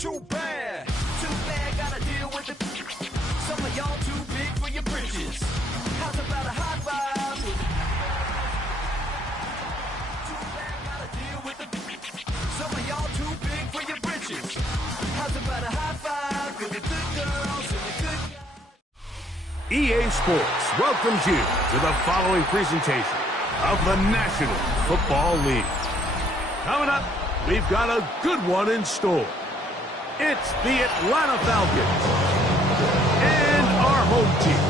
Too bad, gotta deal with it. Some of y'all too big for your britches. How's about a high five? Too bad, gotta deal with it. Some of y'all too big for your britches. How's about a high five for the good girls and the good guys? EA Sports welcomes you to the following presentation of the National Football League. Coming up, we've got a good one in store. It's the Atlanta Falcons and our home team.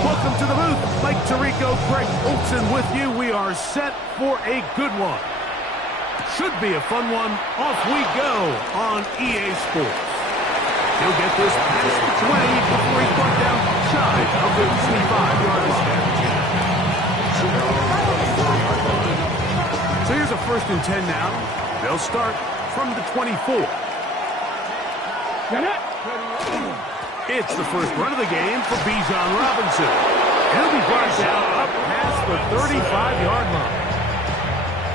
Welcome to the booth. Mike Tirico, Craig Olsen with you. We are set for a good one. Should be a fun one. Off we go on EA Sports. He'll get this past the 20 before he's brought down shy of the 25-yard line. So here's a 1st and 10 now. They'll start from the 24. It's the first run of the game for Bijan Robinson. He'll be brought down up past the 35-yard line.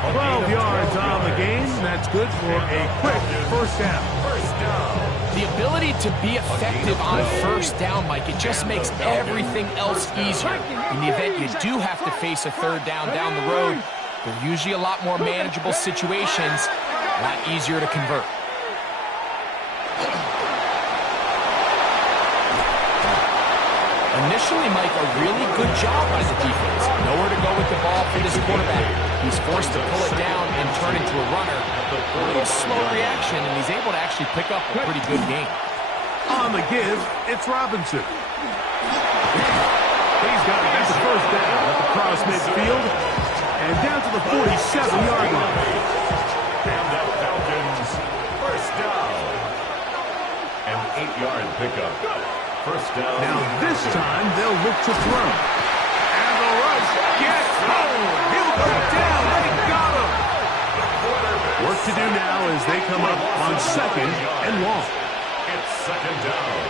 12 yards on the game. That's good for a quick first down. The ability to be effective on first down, Mike, it just makes everything else easier. In the event you do have to face a 3rd down the road, they're usually a lot more manageable situations, a lot easier to convert. Initially, Mike, a really good job by the defense. Nowhere to go with the ball for this quarterback. He's forced to pull it down and turn into a runner. A little slow reaction, and he's able to actually pick up a pretty good game. On the give, it's Robinson. He's got to get the first down at the cross midfield and down to the 47-yard line. And the Falcons, first down. An 8-yard pickup. First down. Now this time they'll look to throw. And the rush gets home. He'll go down. They got him. Work to do now as they come up on 2nd and long. It's 2nd down.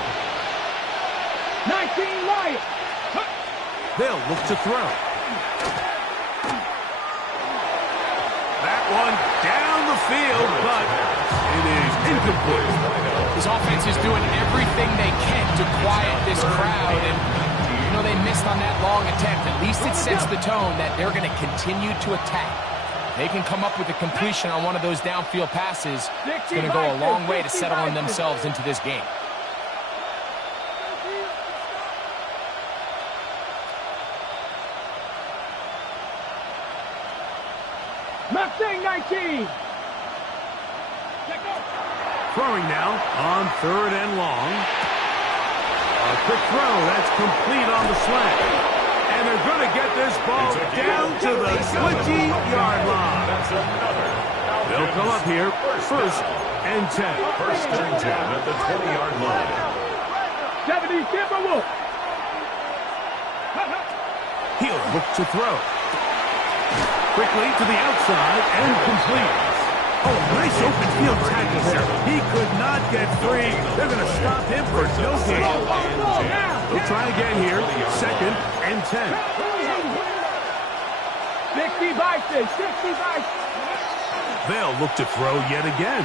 19 right. They'll look to throw. That one down the field, but it is incomplete. His offense is doing everything they can to quiet this crowd, and you know they missed on that long attempt. At least it sets the tone that they're going to continue to attack. They can come up with a completion on one of those downfield passes. It's going to go a long way to settling themselves into this game. Mustang 19. Throwing now on 3rd and long. A quick throw. That's complete on the slant. And they're going to get this ball down to the 20-yard line. They'll come up here 1st and 10. 1st and 10 at the 20-yard line. 70, Timberwolf. He'll look to throw. Quickly to the outside and complete. Oh, nice open field tackle there. He could not get free. They're going to stop him for no gain. They'll try again here. 2nd and 10. 60 Bison, 60 Bison. They'll look to throw yet again.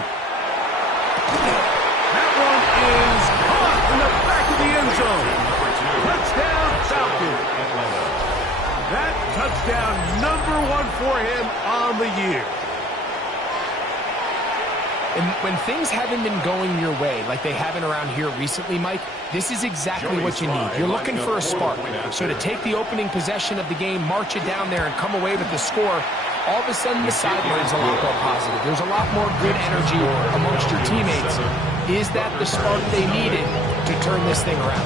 That one is caught in the back of the end zone. Touchdown, Falcons. That touchdown, #1 for him on the year. And when things haven't been going your way like they haven't around here recently, Mike, this is exactly what you need. You're looking for a spark. So to take the opening possession of the game, march it down there, and come away with the score, all of a sudden the sideline's a lot more positive. There's a lot more good energy amongst your teammates. Is that the spark they needed to turn this thing around?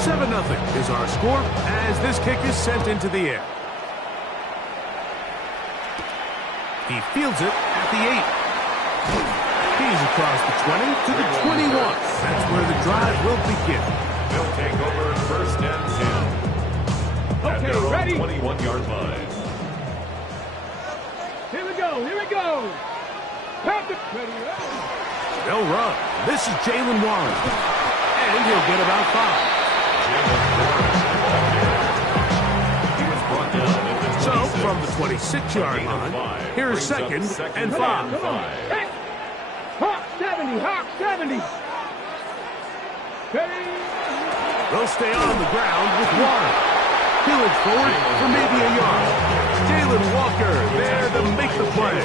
7-0 is our score as this kick is sent into the air. He fields it at the 8. He's across the 20 to the 21. That's where the drive will begin. They'll take over 1st and 10. At their own 21-yard line. Here we go, here we go. Ready. They'll run. This is Jalen Warren. And he'll get about 5. So, from the 26-yard line, here's second and 5. Hey! Hawk 70, Hawk 70. Ready? They'll stay on the ground with Warren. He'll look forward for maybe a yard. Jalen Walker there to make the play.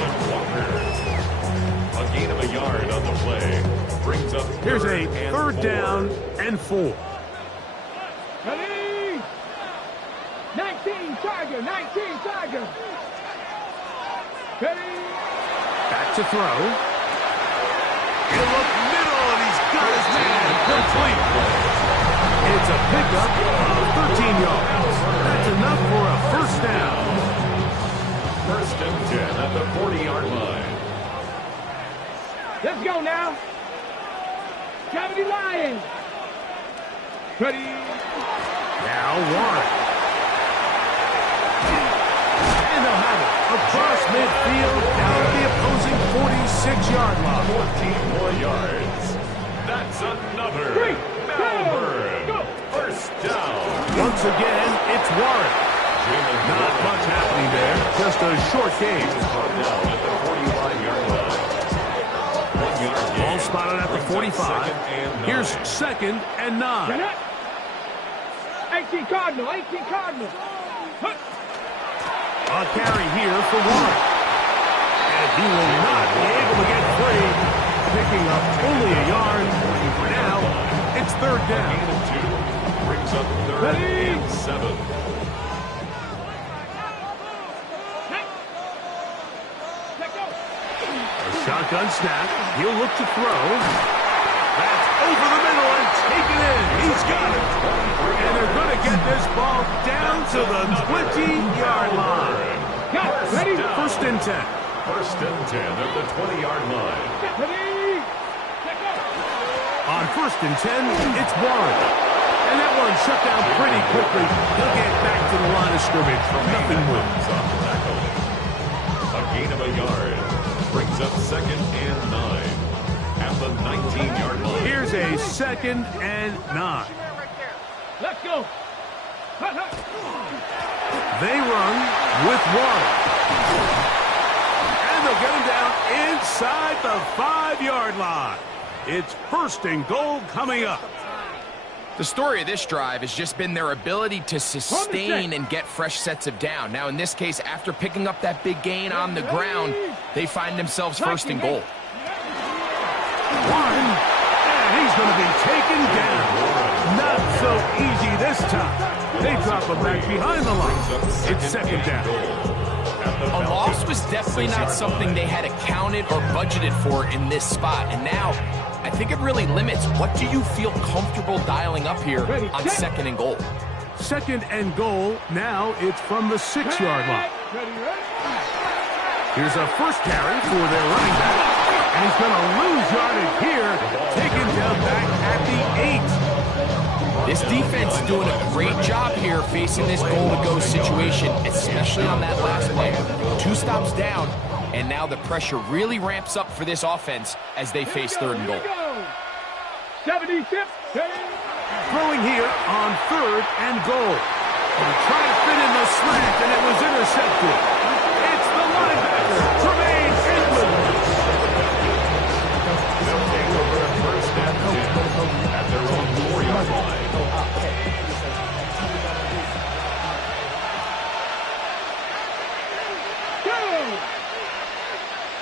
A gain of a yard on the play. Brings up Here's a third down and 4. Ready? 19 Tiger, 19 Tiger. Ready? Back to throw. He'll look middle, and he's got his man complete. It's a pickup of 13 yards. That's enough for a first down. First and 10 at the 40-yard line. Let's go now. 70 Lions. Ready? Now Warren. And they'll have it across midfield down to the opposing 46-yard line. 14 more yards. That's another. 3, 2, Melbourne. go. First down. Once again, it's Warren. Not much happening there. Just a short game. Down at the 45-yard line. 1 yard gain. Ball spotted at the 45. Here's second and 9. Get up. 18 Cardinal, 18 Cardinal. Huh. A carry here for Warren. And he will not be able to get free. Picking up only a yard. Now, it's third down. Gain of 2. Brings up third Ready? and 7. Let go. A shotgun snap. He'll look to throw. That's over the middle and taken in. He's got it. And they're going to get this ball down to the 20-yard line. Got it. Ready? First and 10. First and 10 at the 20-yard line. Ready? Let go. On first and 10, it's Warren. And that one shut down pretty quickly. He'll get back to the line of scrimmage. Nothing more. A gain of a yard. Brings up second and 9 at the 19-yard line. Here's a second and 9. Let's go. Hut, hut. They run with Warren. And they'll get him down inside the 5-yard line. It's first and goal coming up. The story of this drive has just been their ability to sustain and get fresh sets of down. Now, in this case, after picking up that big gain on the ground, they find themselves first and goal. Warren, and he's going to be taken down. Not so easy this time. They drop him back behind the line. It's second down. A loss was definitely not something they had accounted or budgeted for in this spot. And now, I think it really limits what do you feel comfortable dialing up here on second and goal. Second and goal. Now it's from the 6-yard line. Ready, ready. Here's a first carry for their running back. And he's going to lose yardage here. Taken down back at the 8. This defense is doing a great job here facing this goal-to-go situation, especially on that last play. 2 stops down, and now the pressure really ramps up for this offense as they face third and goal. 70 tip. Throwing here on third and goal. And trying to fit in the slant, and it was intercepted. It's the linebacker, Tremaine Edmonds. They'll take over at first and 10 at their own 4-yard line.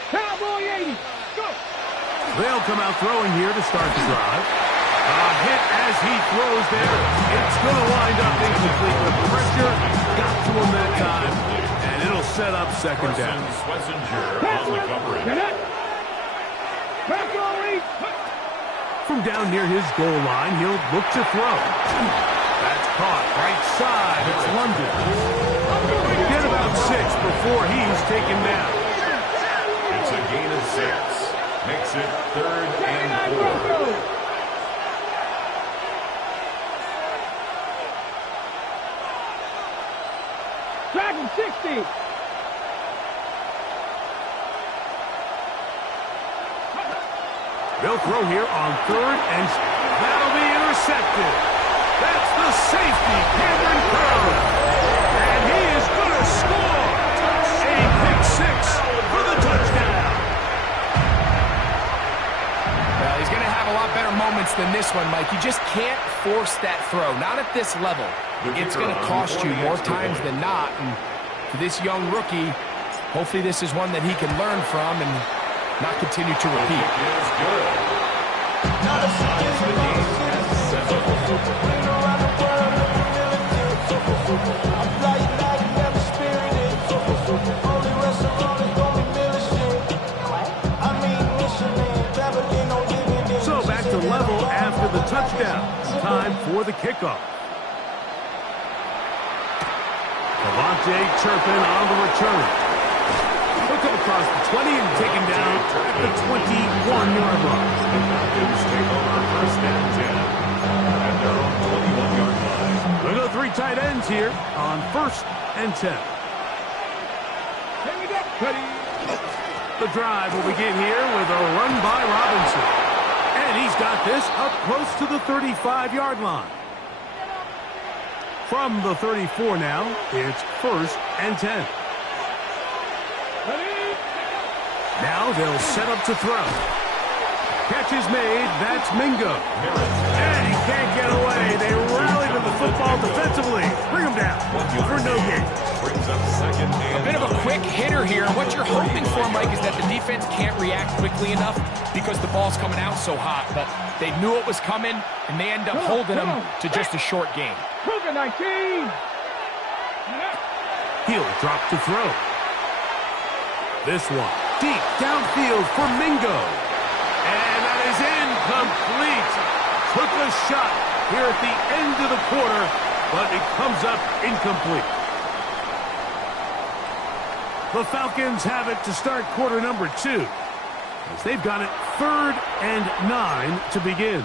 Cowboy 80. Go. They'll come out throwing here to start the drive. A hit as he throws there. It's going to wind up incomplete. The pressure got to him that time, and it'll set up second down. Schlesinger on the coverage. Get it. Back on. From down near his goal line, he'll look to throw. That's caught right side. It's London. Get about 6 before he's taken down. It's a gain of 6. Makes it third and 4. Dragon 60. They'll throw here on third, and that'll be intercepted. That's the safety, Cameron Curl. And he is going to score. A pick six for the touchdown. Well, he's going to have a lot better moments than this one, Mike. You just can't force that throw. Not at this level. It's going to cost you more times than not. And for this young rookie, hopefully this is one that he can learn from and not continue to repeat. So back to level after the touchdown. Time for the kickoff. Devontae Turpin on the return. He'll come across the 20 and taken down at the 21-yard line. The Falcons take over first and 10 at their own 21-yard line. We'll go three tight ends here on first and 10. The drive will begin here with a run by Robinson. And he's got this up close to the 35-yard line. From the 34 now, it's first and 10. Now they'll set up to throw. Catch is made. That's Mingo. And he can't get away. They rally to the football defensively. Bring him down for no gain. Brings up second and A bit of a quick hitter here. What you're hoping for, Mike, is that the defense can't react quickly enough because the ball's coming out so hot. But they knew it was coming, and they end up holding them to just a short gain. 19. He'll drop to throw. This one deep downfield for Mingo. And that is incomplete. Took a shot here at the end of the quarter, but it comes up incomplete. The Falcons have it to start quarter number 2, as they've got it 3rd and 9 to begin.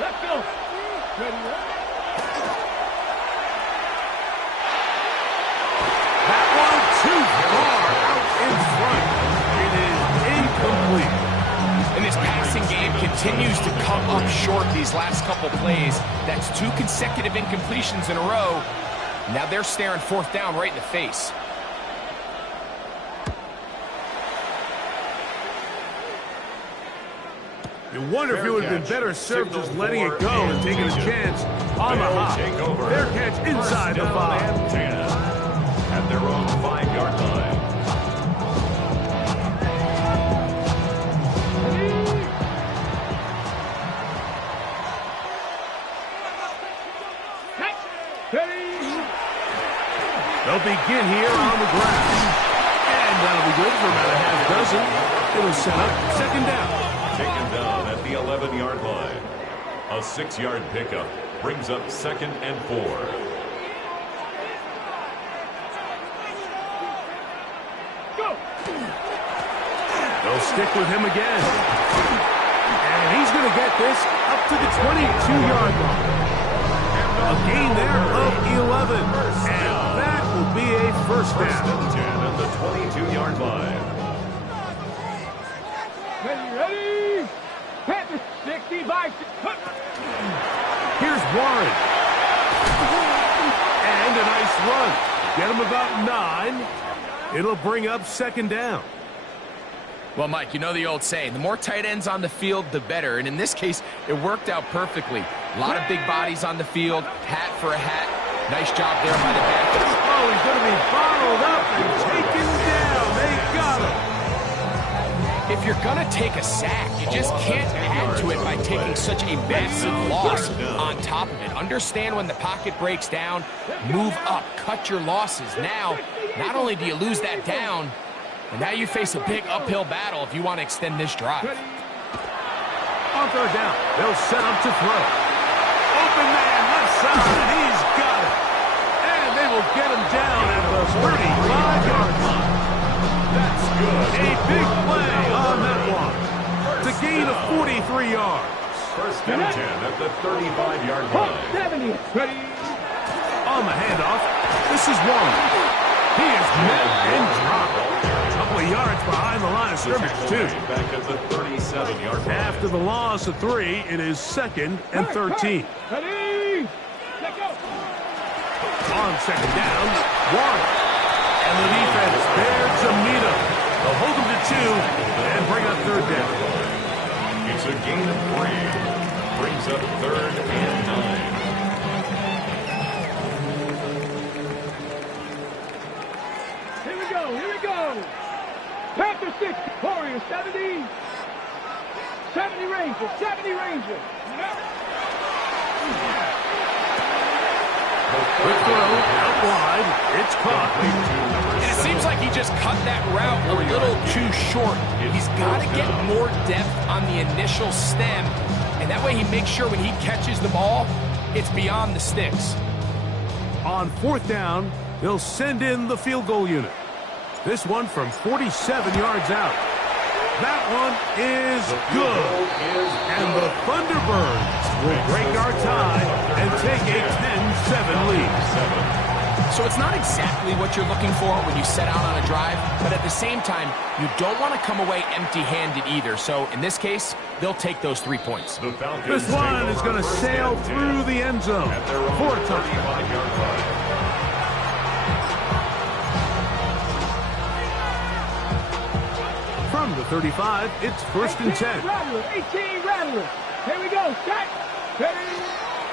Let's go. Ready, That one too far out in front. It is incomplete. And this passing game continues to come up short these last couple plays. That's 2 consecutive incompletions in a row. Now they're staring 4th down right in the face. You wonder if it would have been better served just letting it go and taking a chance on the hop. Fair catch inside the 5. and 10 at their own 5-yard line. They'll begin here on the ground. And that'll be good for about a half dozen. It'll set up 2nd down. Taken down at the 11-yard line. A 6-yard pickup brings up 2nd and 4. go. They'll stick with him again. And he's going to get this up to the 22-yard line. A gain there of 11. And that will be a first First down. and 10 at the 22-yard line. Ready. Panthers 65. Here's Warren. And a nice run. Get him about 9. It'll bring up 2nd down. Well, Mike, you know the old saying, the more tight ends on the field, the better. And in this case, it worked out perfectly. A lot of big bodies on the field, hat for a hat. Nice job there by the back. Oh, he's going to be bottled up and taken down. They got him. If you're going to take a sack, you just can't add to it by taking such a massive loss on top of it. Understand when the pocket breaks down, move up, cut your losses. Now, not only do you lose that down, but now you face a big uphill battle if you want to extend this drive. On 3rd down, they'll set up to throw. Open man, left side, and he's got it. And they will get him down at the 35-yard line. That's good. A big play on that one. a gain of 43 yards. First and 10 at the 35-yard line. 70. Ready. On the handoff, this is Warren. He is met and dropped. A couple of yards behind the line of scrimmage, too. Back at the 37-yard line. After the loss of 3, it is 2nd and 13. Ready. Let go. On 2nd down, Warren. And the defense there to meet him. They'll hold him to 2 and bring up 3rd down. It's a gain of 3. Brings up 3rd and 9. Here we go. Panther 60, Warriors 70. 70 Rangers, 70 Rangers. Quick throw, out wide. It's caught. And it seems like he just cut that route a little too short. He's got to get more depth on the initial stem, and that way he makes sure when he catches the ball, it's beyond the sticks. On 4th down, he'll send in the field goal unit. This one from 47 yards out. That one is good. And the Thunderbirds will break our tie and take a 10-7 lead. So it's not exactly what you're looking for when you set out on a drive, but at the same time, you don't want to come away empty-handed either. So in this case, they'll take those 3 points. This one is going to sail through the end zone for a touchdown. From the 35, it's 1st and 10. Rattler, 18 Rattler. Here we go. Set. Ready.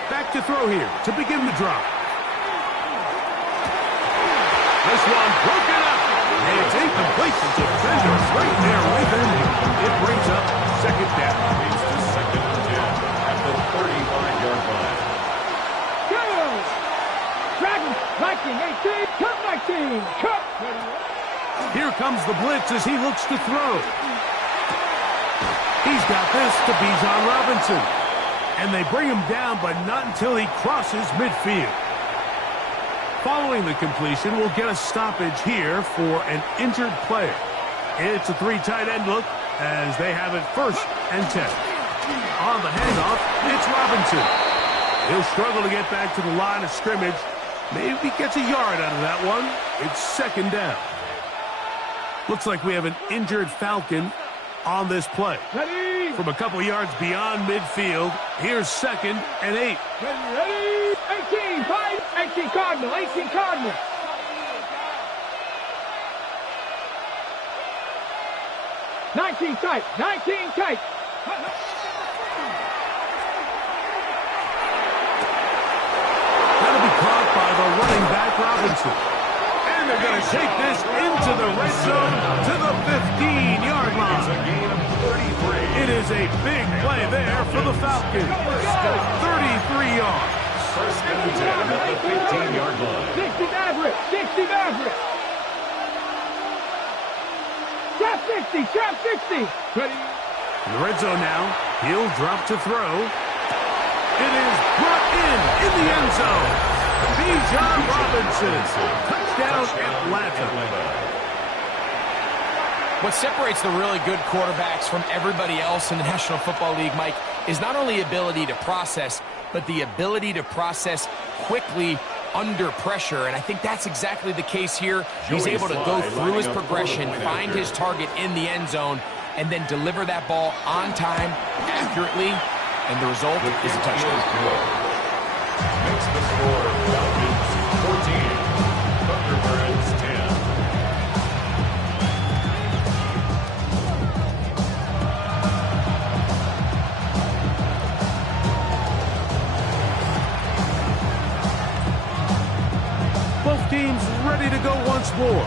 Back to throw here to begin the drive. This one broken up. And it's incomplete. The defender's right there with him. It brings up 2nd down. Leads to 2nd and 10 at the 35-yard line. Go. Dragons, 19, 18. Cut 19. Cut. Here comes the blitz as he looks to throw. He's got this to Bijan Robinson. And they bring him down, but not until he crosses midfield. Following the completion, we'll get a stoppage here for an injured player. It's a 3 tight end look as they have it 1st and 10. On the handoff, it's Robinson. He'll struggle to get back to the line of scrimmage. Maybe he gets a yard out of that one. It's 2nd down. Looks like we have an injured Falcon on this play. Ready. From a couple yards beyond midfield, here's 2nd and 8. Ready. 18, 5, 18 Cardinal, 18 Cardinal. Nineteen tight, 19 tight. That'll be caught by the running back Robinson. And they're going to take this into the red zone to the 15-yard line. It's a gain of 33. It is a big play there for the Falcons. 33 yards. 1st and 10 at the 15-yard line. 60 Maverick, 60 Maverick. Trap 60, trap 60. Ready. In the red zone now, he'll drop to throw. It is brought in the end zone. Bijan Robinson. Touchdown, Atlanta. What separates the really good quarterbacks from everybody else in the National Football League, Mike, is not only ability to process, but the ability to process quickly under pressure. And I think that's exactly the case here. He's able to go through his progression, find his target in the end zone, and then deliver that ball on time, accurately, and the result is a touchdown. Makes the score Falcons 14, Thunderbirds 10. Both teams ready to go once more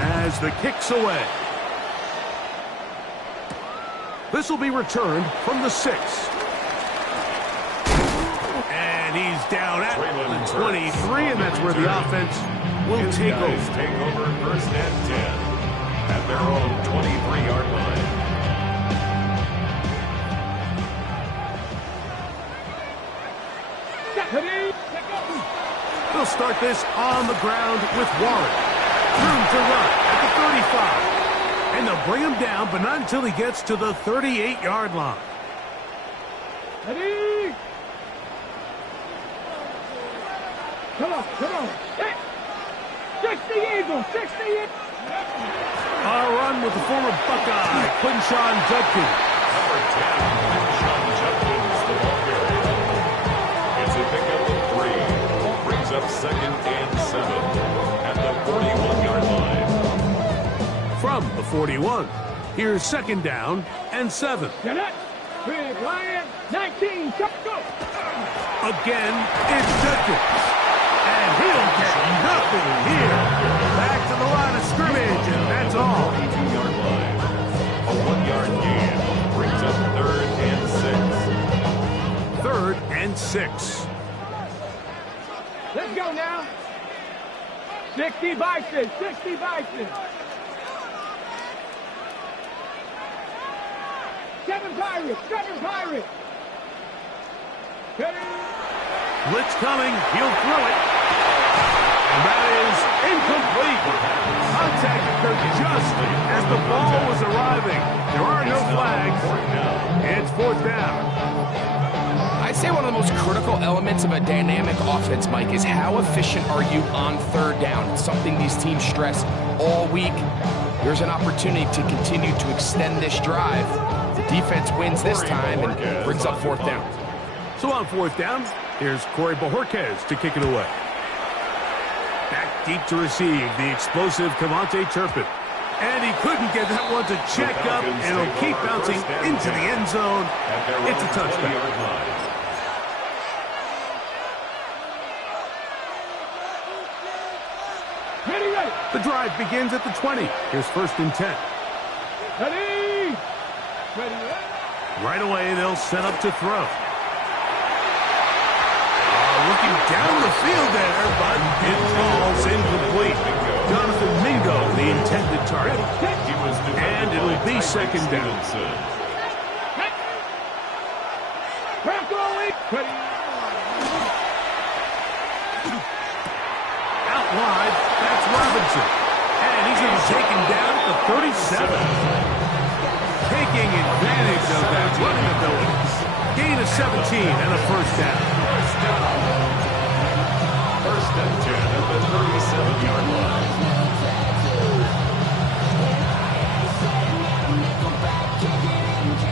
as the kick's away. This will be returned from the 6. And he's down at the 23, and that's where the offense will take over. Take over 1st and 10 at their own 23-yard line. They'll start this on the ground with Warren. Room to run at the 35. And And they'll bring him down, but not until he gets to the 38-yard line. Ready? Come on. 60 Eagles, 60 Eagles. A run with the former Buckeye, Quinshawn Judkins. Number 10, Quinshawn Judkins, the ball carrier. It's a pickup of 3. Brings up 2nd and 7 at the 41-yard line. From the 41, here's 2nd down and 7. Get it. Big Lion, 19, go. Again, it's Judkins. And he'll get nothing here. Back to the line of scrimmage, and that's all. 42-yard line. A 1-yard gain. Brings up 3rd and 6. 3rd and 6. Let's go now. 60 Bison, 60 Bison. 7 Pirates, 7 Pirates. Ready? Blitz coming. He'll throw it. And that is incomplete. Contact occurred just as the ball was arriving. There are no flags. It's 4th down. I'd say one of the most critical elements of a dynamic offense, Mike, is how efficient are you on 3rd down. It's something these teams stress all week. Here's an opportunity to continue to extend this drive. The defense wins this time and brings up 4th down. So on 4th down, here's Corey Bojorquez to kick it away. Back deep to receive the explosive Cavante Turpin. And he couldn't get that one to check up, and it'll keep bouncing into the end zone. It's a touchdown. Ready. The drive begins at the 20. Here's 1st and 10. Ready. Right away, they'll set up to throw. Looking down the field there, but it falls incomplete. Jonathan Mingo, the intended target. And it'll be 2nd down. Out wide, that's Robinson. And he's going to be taken down at the 37. Taking advantage of that running ability. Gain of 17 and a 1st down. 1st and 10 at the 37-yard line.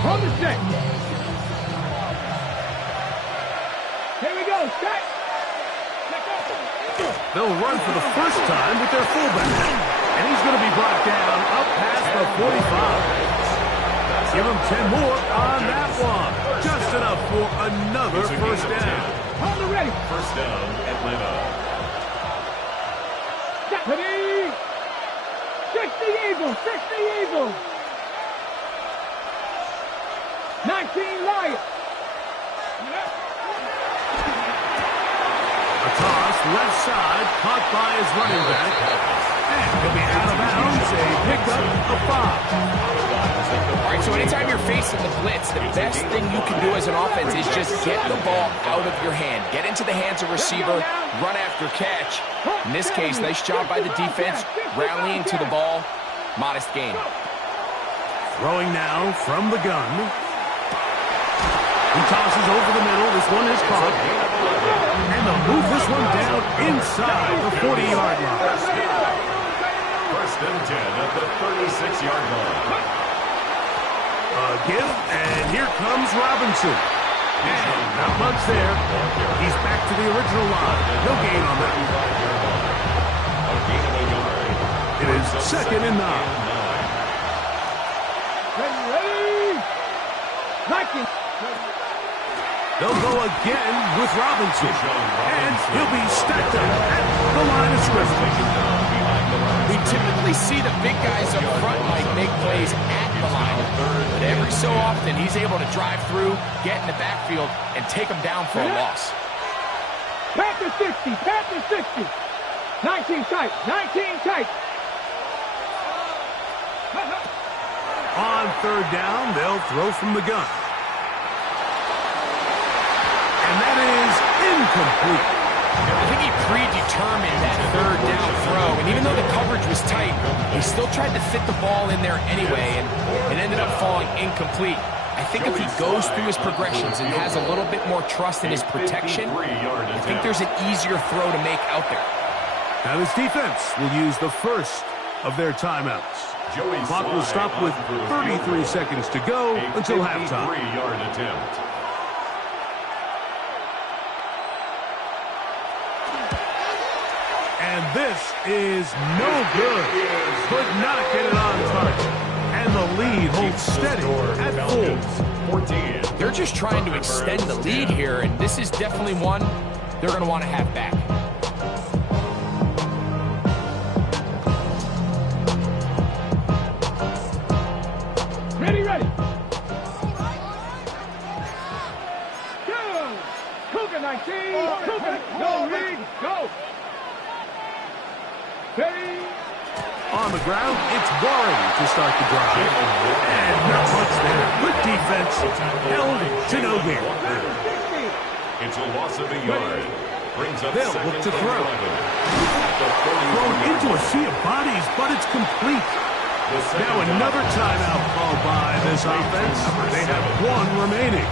From the 6. Here we go, set. They'll run for the first time with their fullback. And he's going to be brought down up past the 45. Give him 10 more on that one. Just enough for another 1st down. On the ready. 1st down, Atlanta. Ready. 60 Eagles, 60 Eagles. 19 Lions. A toss left side, caught by his running back. And he'll be out of bounds, a pickup of 5. All right, so anytime you're facing the blitz, the best thing you can do as an offense is just get the ball out of your hand. Get into the hands of receiver, run after catch. In this case, nice job by the defense, rallying to the ball. Modest gain. Throwing now from the gun. He tosses over the middle. This one is caught. And they'll move this one down inside the 40-yard line. 1st and 10 at the 36-yard line. Give, and here comes Robinson. And not much there. He's back to the original line. No gain on that. A gain of a yard. It is 2nd and 9. Ready. They'll go again with Robinson. And he'll be stacked up at the line of scrimmage. We typically see the big guys up front, Mike, make plays at the line. But every so often, he's able to drive through, get in the backfield, and take them down for a loss. Panther 60, Panther 60. 19 tight, 19 tight. On 3rd down, they'll throw from the gun. And that is incomplete. I think he predetermined that third down throw, and even though the coverage was tight, he still tried to fit the ball in there anyway, and it ended up falling incomplete. I think if he goes through his progressions and has a little bit more trust in his protection, I think there's an easier throw to make out there. Now this defense will use the first of their timeouts. Clock will stop with 33 seconds to go until halftime. 53-yard attempt. And this is no good. Could not get it on target. And the lead holds steady at 4. They're just trying to extend the lead here, and this is definitely one they're going to want to have back. Ready, ready. Go. Cougar 19. Cougar. Go, Reed. Go. Ready. On the ground, it's Warren to start the drive. And not much there. Good defense. Held to no gain. It's a loss of a yard. Brings up They'll look to throw. Thrown into a sea of bodies, but it's complete. Now another timeout called by this offense. They have one remaining,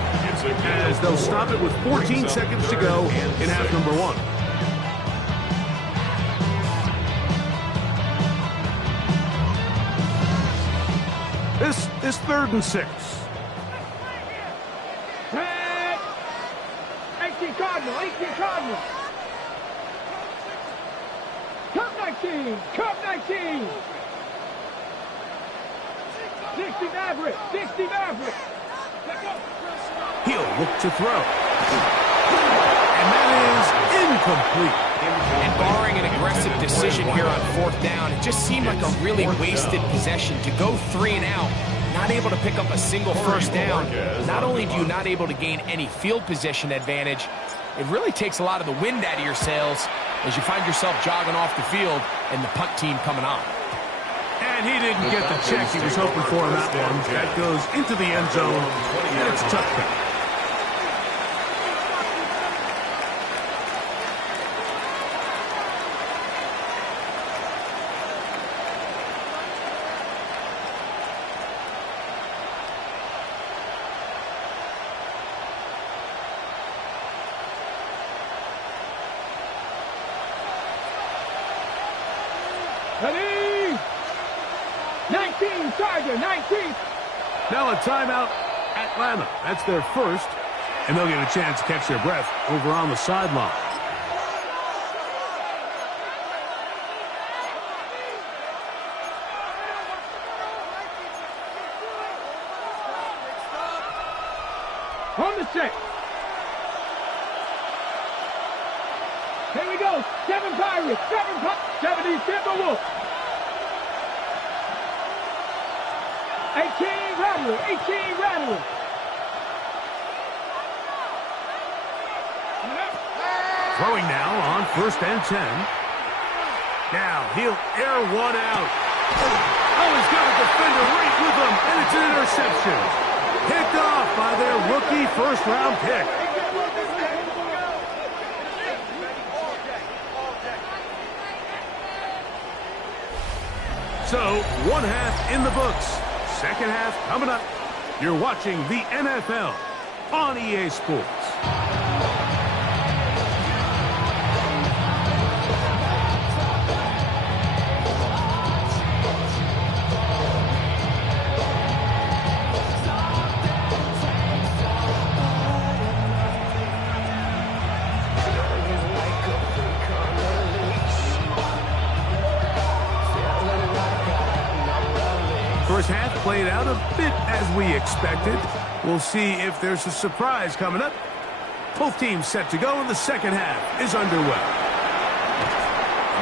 as they'll stop it with 14 seconds to go in half number 1. This is 3rd and 6. Red. 18 Cardinal. 18 Cardinal. Cup 19. Cup 19. 60 Maverick. 60 Maverick. He'll look to throw. And that is incomplete. And barring an aggressive decision here on 4th down, it just seemed like a really wasted possession to go 3 and out, not able to pick up a single first down. Not only do you not able to gain any field position advantage, it really takes a lot of the wind out of your sails as you find yourself jogging off the field and the punt team coming on. And he didn't get the check he was hoping for on that one. That goes into the end zone, and it's a touchdown. Ready. 19 Charger. 19. Now a timeout, Atlanta. That's their first, and they'll get a chance to catch their breath over on the sideline. On the set. Here we go. 7 Pirates. 7 Pirates. 70 Timberwolves. 18 Rattler. 18 Rattler. Throwing now on 1st and 10. Now he'll air one out. Oh, he's got a defender right with him, and it's an interception. Picked off by their rookie first-round pick. So, 1 half in the books. 2nd half coming up. You're watching the NFL on EA Sports. First half played out a bit as we expected. We'll see if there's a surprise coming up. Both teams set to go, and the 2nd half is underway.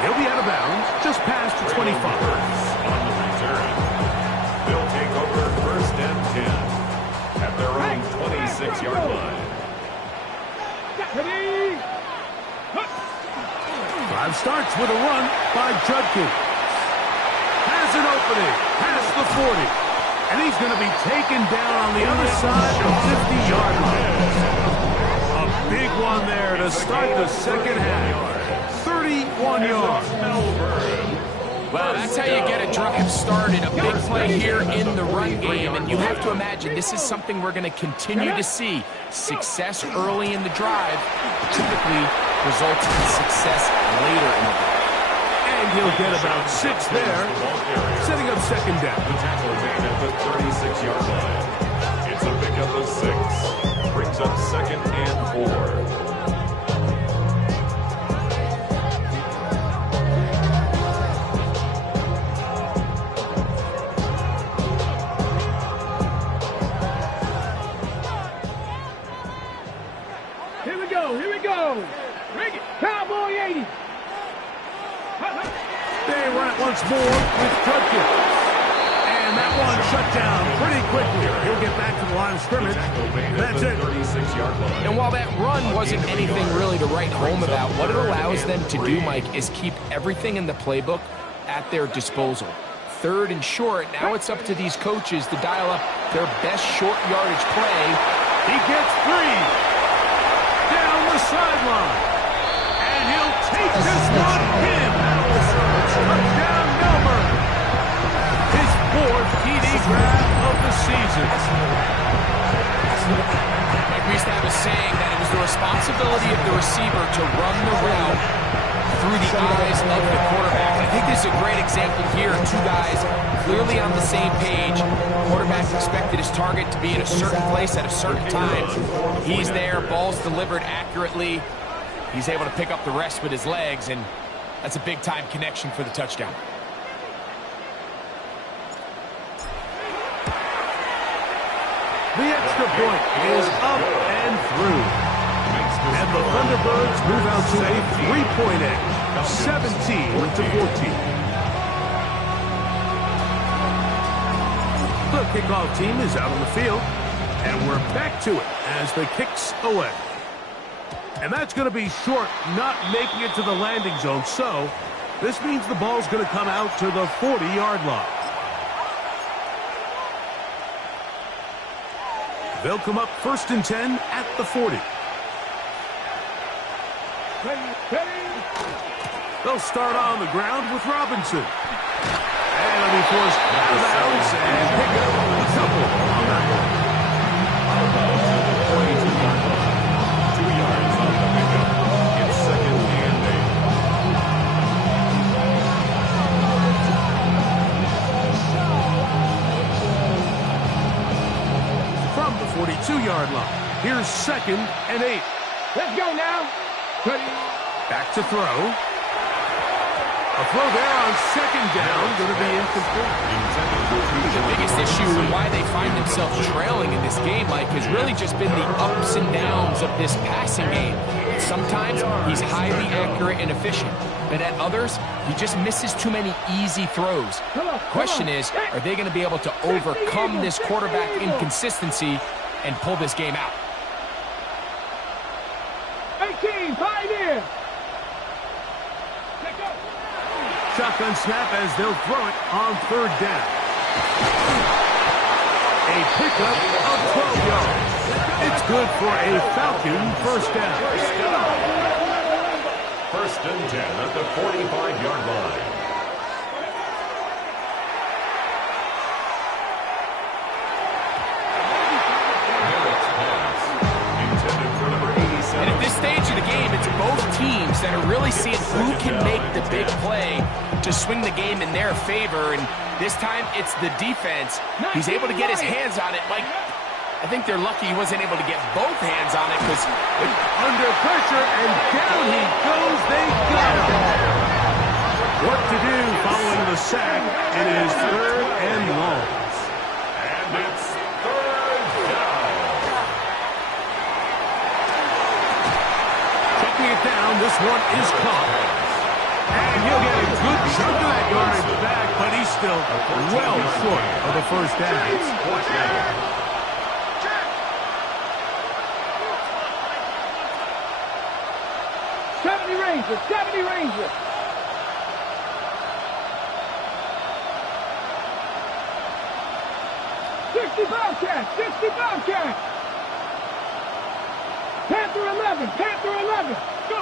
He'll be out of bounds just past the 25. On the return. They'll take over 1st and 10 at their own 26-yard line. Drive starts with a run by Judkins. Has an opening past the 40. And he's going to be taken down on the other side of the 50-yard line. A Big one there to start the second half. 31 yards. Well, that's how you get a drive started. A big play here in the run game. And you have to imagine this is something we're going to continue to see. Success early in the drive typically results in success later in the drive. And he'll get about 6 there, setting up second down. The tackler's in at the 36-yard line. It's a pickup of 6. Brings up second and 4. Here we go. Bring it. Cowboy 80. They run it once more with Judkins. And that one shut down pretty quickly. He'll get back to the line of scrimmage. That's it. 36-yard line. And while that run wasn't anything really to write home about, what it allows them to do, Mike, is keep everything in the playbook at their disposal. Third and short, now it's up to these coaches to dial up their best short yardage play. He gets 3. Down the sideline. And he'll take this one in. Touchdown, Melbourne. His 4th TD grab of the season. Like we used to have a saying that it was the responsibility of the receiver to run the route through the eyes of the quarterback. And I think this is a great example here. 2 guys clearly on the same page. Quarterback expected his target to be in a certain place at a certain time. He's there, ball's delivered accurately. He's able to pick up the rest with his legs, and that's a big-time connection for the touchdown. The extra point is up and through. And the Thunderbirds move out to a 3-point edge, 17-14. The kickoff team is out on the field, and we're back to it as the kick's away. And that's going to be short, not making it to the landing zone. So this means the ball's going to come out to the 40-yard line. They'll come up 1st and 10 at the 40. They'll start on the ground with Robinson. And he'll be forced out of bounds and pick up a couple on that one. From the 42-yard line, here's 2nd and 8. Let's go now. Back to throw. A throw there on 2nd down, going to be incomplete. The biggest issue and why they find themselves trailing in this game, Mike, has really just been the ups and downs of this passing game. Sometimes he's highly accurate and efficient, but at others, he just misses too many easy throws. Question is, are they going to be able to overcome this quarterback inconsistency and pull this game out? 18, 5 in. Shotgun snap as they'll throw it on 3rd down. A pickup of 12 yards. It's good for a Falcon 1st down. 1st and 10 at the 45-yard line. And at this stage of the game, it's both teams that are really seeing who can make the big play to swing the game in their favor. And this time, it's the defense. He's able to get his hands on it. Like, I think they're lucky he wasn't able to get both hands on it because under pressure, and down he goes. They got him. What to do following the sack? It is 3rd and long. And it's 3rd down. Checking it down, this one is caught. And he'll get a good chunk of that yardage back, but he's still well short of the 1st down. 70 Rangers, 70 Rangers. Bobcats, 60 Bobcats. Panther 11. Panther 11. Go.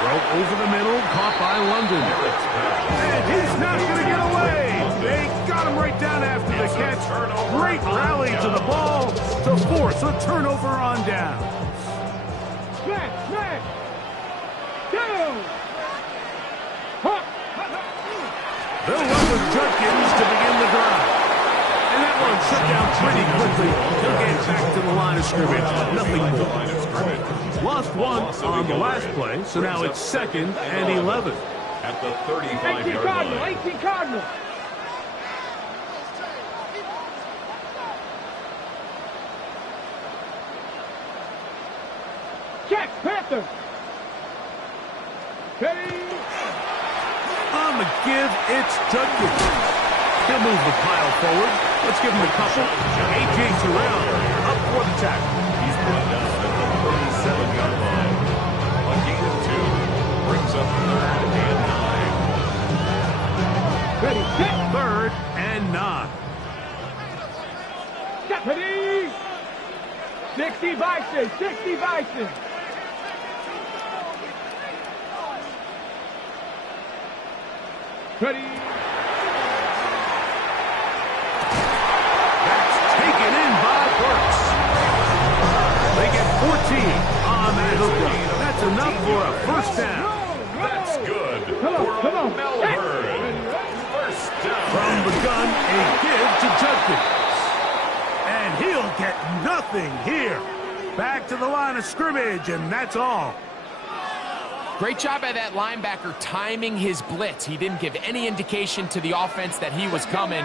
Throw over the middle, caught by London. And he's not going to get away. They got him right down after the catch. Great rally to the ball to force a turnover on down. Smash, smash. Down. Huh. They'll run with Judkins to begin the drive. And that one shut down pretty quickly. He'll get back to the line of scrimmage. Nothing more. Lost one on the last play, so now it's 2nd and 11. At the 18 35-yard Cardinal. line. 18 Cardinal. Check, Panther. Ready. On the give, it's Judkins. He'll move the pile forward. Let's give him a couple. A.J. Terrell up for the tackle. He's brought down at the 37-yard line. A gain of 2 brings up 3rd and 9. Ready, set. 3rd and 9. Set, ready. 60 Bison. 60 Bison. Ready. That's taken in by Burks. They get 14 on that hookup. That's enough for a first down. That's good Come on, for come a on. Melbourne. First down. From the gun, a give to Judkins. And he'll get nothing here. Back to the line of scrimmage, and that's all. Great job by that linebacker timing his blitz. He didn't give any indication to the offense that he was coming,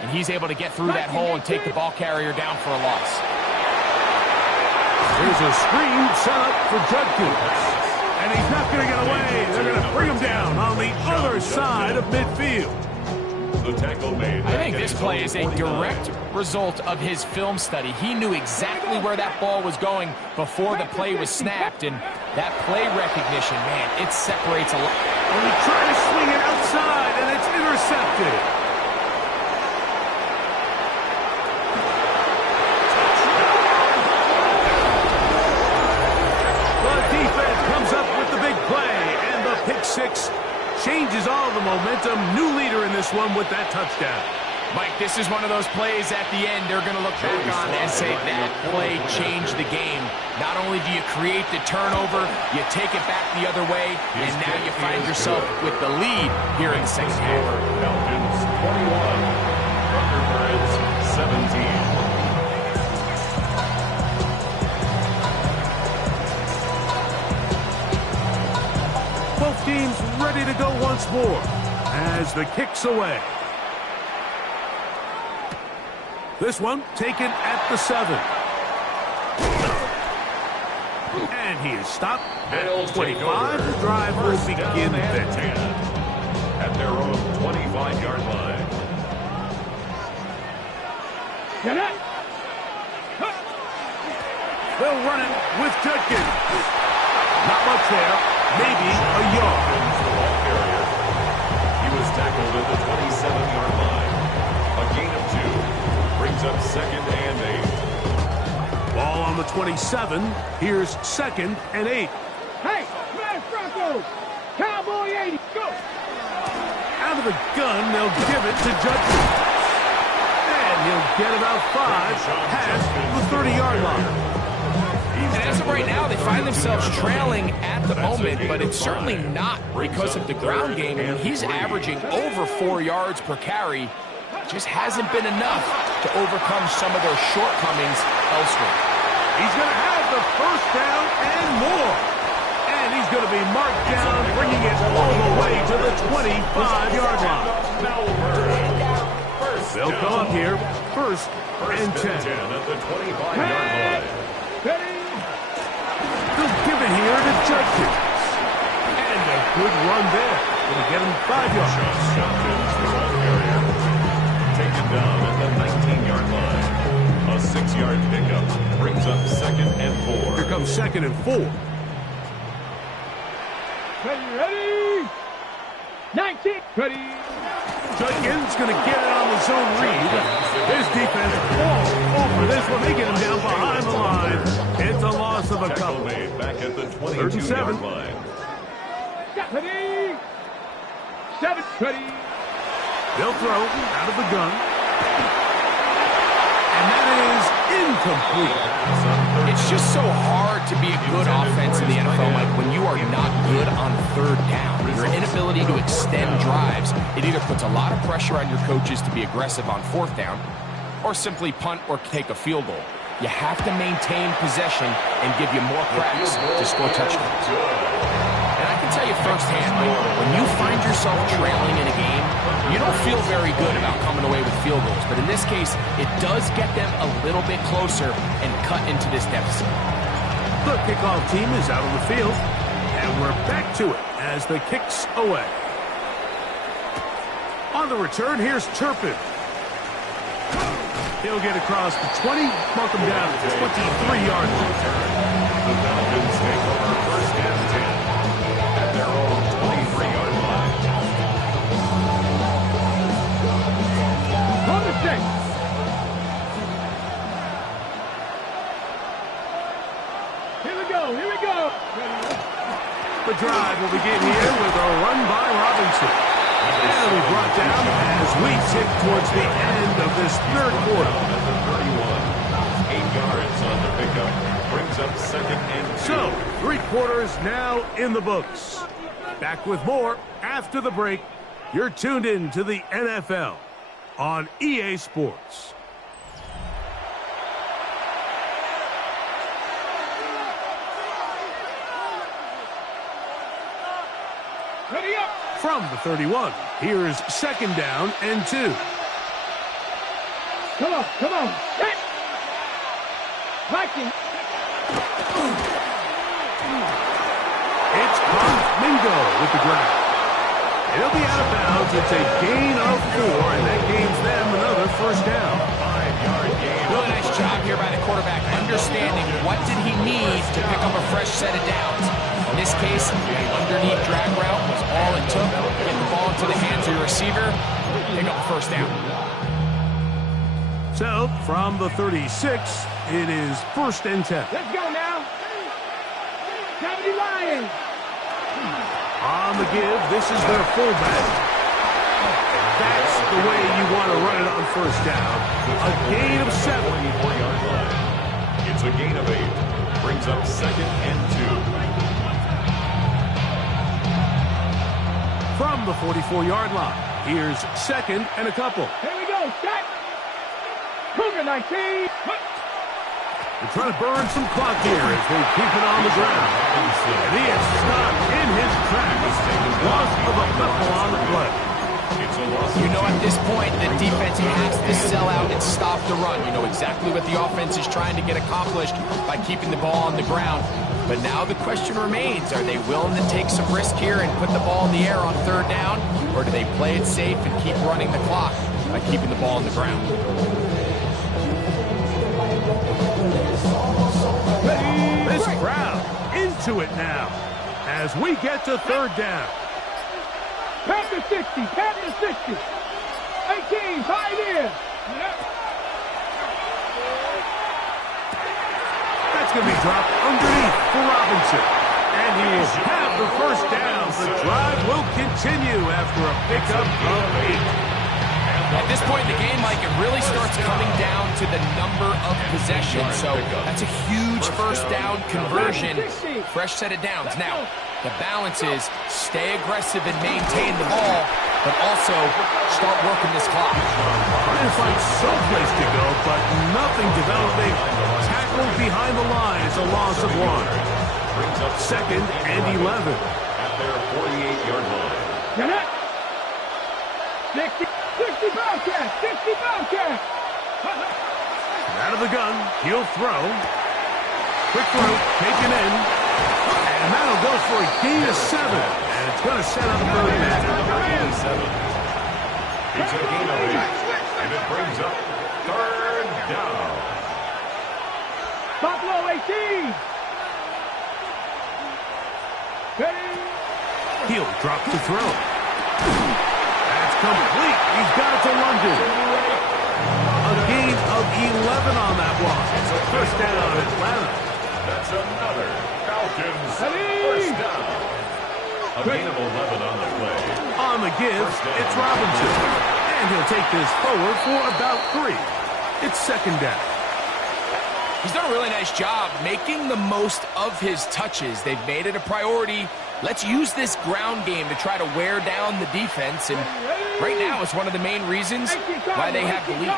and he's able to get through that hole and take the ball carrier down for a loss. Here's a screen set up for Judkins. And he's not going to get away. They're going to bring him down on the other side of midfield. The tackle made. I think this play is a direct result of his film study. He knew exactly where that ball was going before the play was snapped, and that play recognition, man, it separates a lot. And he tried to swing it outside, and it's intercepted. The defense comes up with the big play, and the pick six changes all the momentum. New leader in this one with that touchdown. Mike, this is one of those plays at the end they're going to look back on and say that play changed the game. Not only do you create the turnover, you take it back the other way, and now you find yourself with the lead here in the second half. Falcons 21, Thunderbirds 17. Both teams ready to go once more as the kick's away. This one taken at the 7. And he is stopped at 25. The drive will begin then. At their own 25-yard line. Get it. They'll run it with Judkins. Not much there. Maybe a yard. The ball carrier. He was tackled at the 27-yard line. A gain of 2 brings up 2nd and 8. Ball on the 27. Here's 2nd and 8. Hey, smash Broncos. Cowboy 80. Go. Out of the gun, they'll give it to Judkins. And he'll get about 5 past the 30-yard line. And as of right now, they find themselves trailing at the moment, but it's certainly not because of the ground game. I mean, he's averaging over 4 yards per carry. Just hasn't been enough to overcome some of those shortcomings elsewhere. He's going to have the first down and more. And he's going to be marked down, bringing it all the way to the 25-yard line. They'll come up here, 1st and 10. At the 25-yard line. Ready. They'll give it here to Judkins. And a good run there. Going to get him 5 yards. Judkins, the ball carrier. Taken down at the 19-yard line. A 6-yard pickup brings up 2nd and 4. Here comes 2nd and 4. Ready, ready. 19. Ready. Jenkins going to get it on the zone read. His defense all over this one. They get him down behind the line. It's a loss of a couple. Back at the 22-yard line. Ready. 7. Ready. They'll throw out of the gun. And that is incomplete. It's just so hard to be a good offense in the NFL, Mike, when you are not good on third down. Your inability to extend drives, it either puts a lot of pressure on your coaches to be aggressive on fourth down or simply punt or take a field goal. You have to maintain possession and give you more cracks to score touchdowns. And I can tell you firsthand, Mike, when you find yourself trailing in a game, you don't feel very good about coming away with field goals. But in this case, it does get them a little bit closer and cut into this deficit. The kickoff team is out on the field, and we're back to it as the kick's away. On the return, here's Turpin. He'll get across the 20, mark him down at the 23-yard line. The Falcons take over first and 10 at their own 23-yard line. On the 6. Here we go. Here we go. The drive will begin here with a run by Robinson. And it'll be brought down as we tick towards the end of this third quarter. At the 31, 8 yards on the pickup, brings up second and 2. So, 3 quarters now in the books. Back with more after the break. You're tuned in to the NFL on EA Sports. Ready up. From the 31, here's second down and 2. Come on. Come on. Hit. Viking. It's Mingo with the ground. It'll be out of bounds. It's a gain of 4, and that gains them another first down. 5-yard gain. Really nice job here by the quarterback, understanding what did he need to pick up a fresh set of downs. In this case, an underneath drag route was all it took. Get the ball into the hands of your receiver, pick up the first down. So, from the 36, it is first and 10. Let's go now. 70 Lions. On the give, this is their fullback. That's the way you want to run it on first down. A gain of 7. 24-yard line. It's a gain of 8. Brings up second and 2. From the 44-yard line, here's second and a couple. Here we go. Set. Cougar 19. They're trying to burn some clock here as they keep it on the ground. And he is stopped in his tracks. Loss of a couple on the play. You know at this point the defense has to sell out and stop the run. You know exactly what the offense is trying to get accomplished by keeping the ball on the ground. But now the question remains, are they willing to take some risk here and put the ball in the air on third down? Or do they play it safe and keep running the clock by keeping the ball on the ground? This crowd into it now as we get to third down. Panther 60. Panther 60. 18. Pioneer. That's going to be dropped underneath for Robinson. And he will have the first down. The drive will continue after a pickup of 8. At this point in the game, Mike, it really starts coming down to the number of possessions. So that's a huge first down conversion. Fresh set of downs. Now, the balance is stay aggressive and maintain the ball, but also start working this clock. Trying to find someplace to go, but nothing developing. Tackled behind the line. It's a loss of 1. Second and 11. At their 48-yard line. Get it. 60. 60 Bobcat! 60 Bobcat! Out of the gun, he'll throw. Quick throw, taken in. And that'll go for a gain of 7. And it's going to set up third down. Gain of 7. It's a gain of 8. And it brings up third down. Buffalo 18! Ready? He'll drop to throw. That's complete. He's got it to London. A gain of 11 on that one. It's a first down, Atlanta. That's another Falcons first down. A gain of 11 on the play. On the give, it's Robinson. And he'll take this forward for about 3. It's second down. He's done a really nice job making the most of his touches. They've made it a priority. Let's use this ground game to try to wear down the defense. And right now, it's one of the main reasons why they have the lead.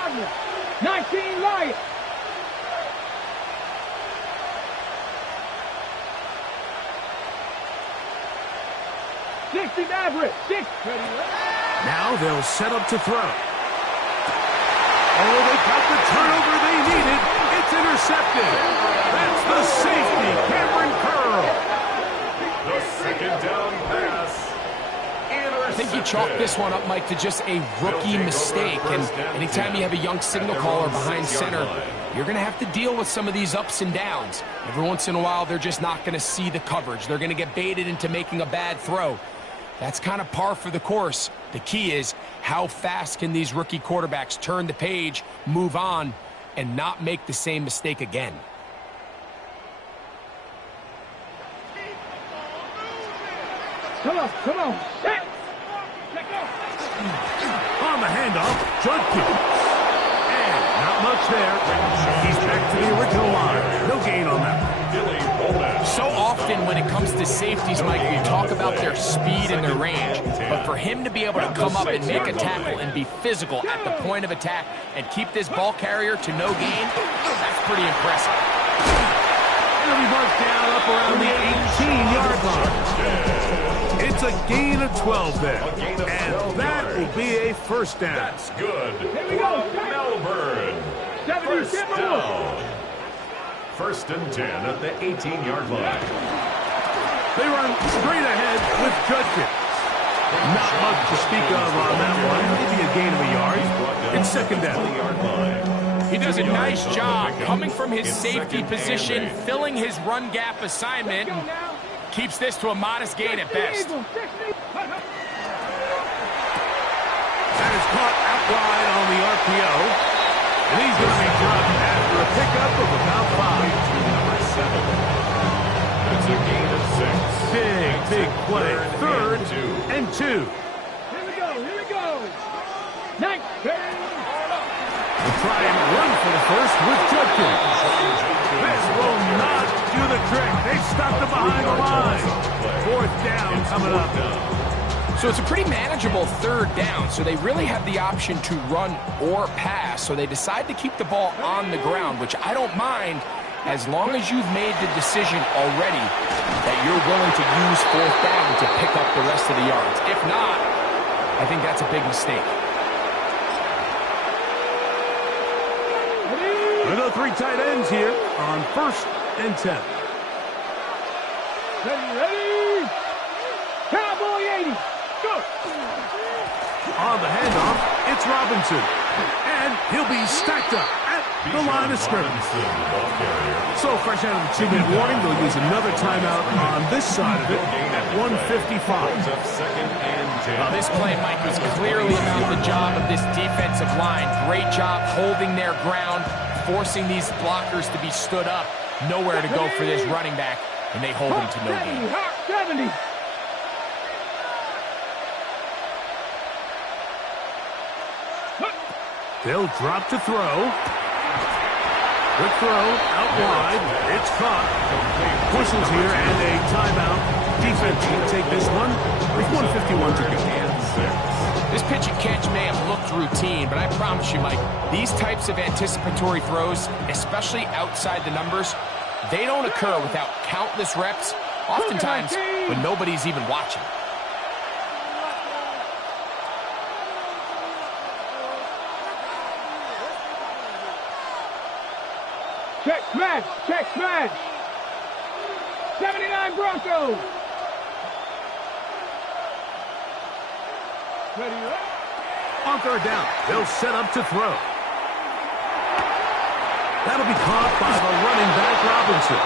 19 Lions. Average. 6. Now they'll set up to throw. Oh, they got the turnover they needed. It's intercepted. That's the safety, Cameron Curl. The second down pass. I think you chalk this one up, Mike, to just a rookie mistake. And anytime you have a young signal caller behind center, you're going to have to deal with some of these ups and downs. Every once in a while, they're just not going to see the coverage. They're going to get baited into making a bad throw. That's kind of par for the course. The key is how fast can these rookie quarterbacks turn the page, move on, and not make the same mistake again. Come on. Set. On the handoff, Judkins. And not much there. He's back to the original line. No gain on that one. So often when it comes to safeties, Mike, we talk about their speed and their range. But for him to be able to come up and make a tackle and be physical at the point of attack and keep this ball carrier to no gain, that's pretty impressive. It'll be marked down up around the 18-yard line. It's a gain of 12 there. And that will be a first down. That's good. Here we go. Melbourne. First down. First and 10 at the 18-yard line. They run straight ahead with Judkins. Not much to speak of on that one. Maybe a gain of a yard. It's second down. He does a nice job coming from his safety position, filling his run gap assignment. Keeps this to a modest gain at best. That is caught out wide on the RPO. And he's going to be dropped after a pickup of about 5. Number 7. That's a gain of 6. Big play. Third and 2. Here we go. Nice. We'll try and run for the first with Judkins. This will not do the trick. They stopped him behind the line. Fourth down coming up. So it's a pretty manageable third down, so they really have the option to run or pass, so they decide to keep the ball on the ground, which I don't mind as long as you've made the decision already that you're willing to use fourth down to pick up the rest of the yards. If not, I think that's a big mistake. Another 3 tight ends here on first and 10. Ready. Cowboy 80. Go. On the handoff, it's Robinson. And he'll be stacked up at the line of scrimmage. So fresh out of the 2-minute warning, they'll use another timeout on this side of it at 1:55. Well, this play, Mike, was clearly about the job of this defensive line. Great job holding their ground, forcing these blockers to be stood up. Nowhere to go for this running back, and they hold him to no gain. 70. They'll drop to throw. Quick throw out wide. It's caught. Whistles here and a timeout. Defense will take this one with 1:51 to go. This pitch and catch may have looked routine, but I promise you, Mike, these types of anticipatory throws, especially outside the numbers, they don't occur without countless reps, oftentimes when nobody's even watching. Check smash. 79 Broncos. Ready. On third down, they'll set up to throw. That'll be caught by the running back, Robinson.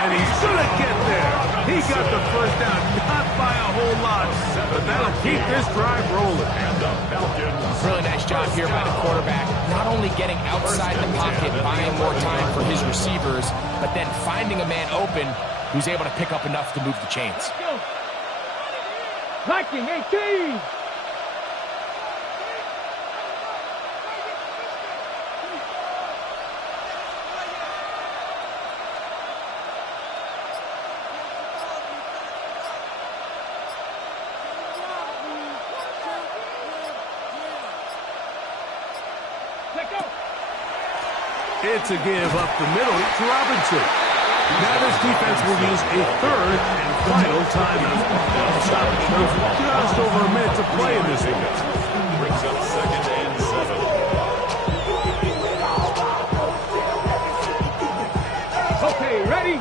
And he's going to get there. He got the first down, not by a whole lot, but that'll keep this drive rolling. And the Falcons. Really nice job here by the quarterback, not only getting outside the pocket, buying more time for his receivers, but then finding a man open who's able to pick up enough to move the chains. Viking 18. It's a give up the middle to Robinson. Now this defense will use a third and final timeout. Stoppage shows just over a minute to play in this one. Brings up 2nd and 7. Okay, ready?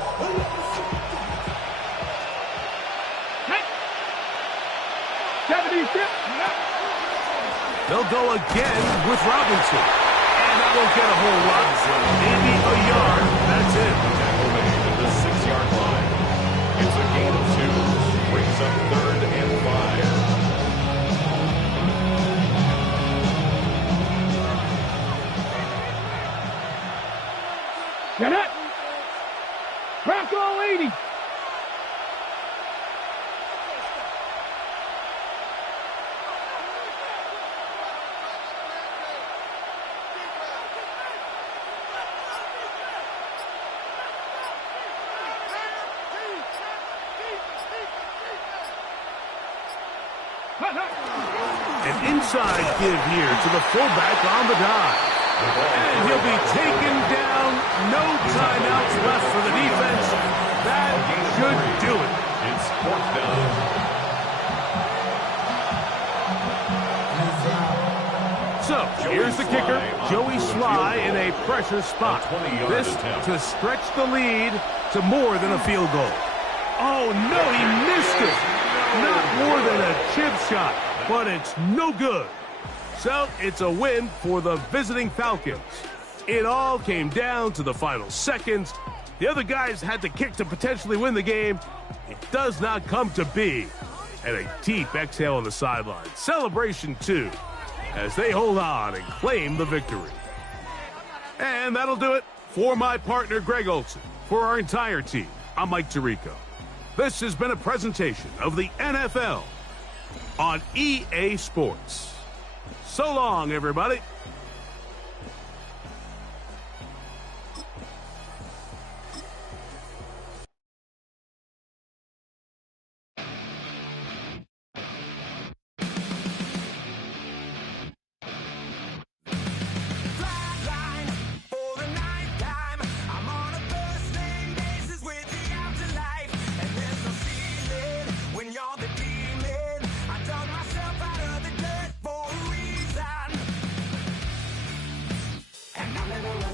Set. 76. They'll go again with Robinson. And that won't get a whole lot. Maybe a yard. That's it. Tackle made at the 6-yard line. It's a gain of 2. Brings up 3rd and 5. Get it. Bronco 80. An inside give here to the fullback on the dive. And he'll be taken down. No timeouts left for the defense. That should do it. It's 4th down. So, here's the kicker, Joey Sly in a pressure spot. This to stretch the lead to more than a field goal. Oh, no, he missed it. Not more than a chip shot, but it's no good. So, it's a win for the visiting Falcons. It all came down to the final seconds. The other guys had to kick to potentially win the game. It does not come to be. And a deep exhale on the sideline. Celebration, too, as they hold on and claim the victory. And that'll do it for my partner, Greg Olson. For our entire team, I'm Mike Tirico. This has been a presentation of the NFL on EA Sports. So long, everybody.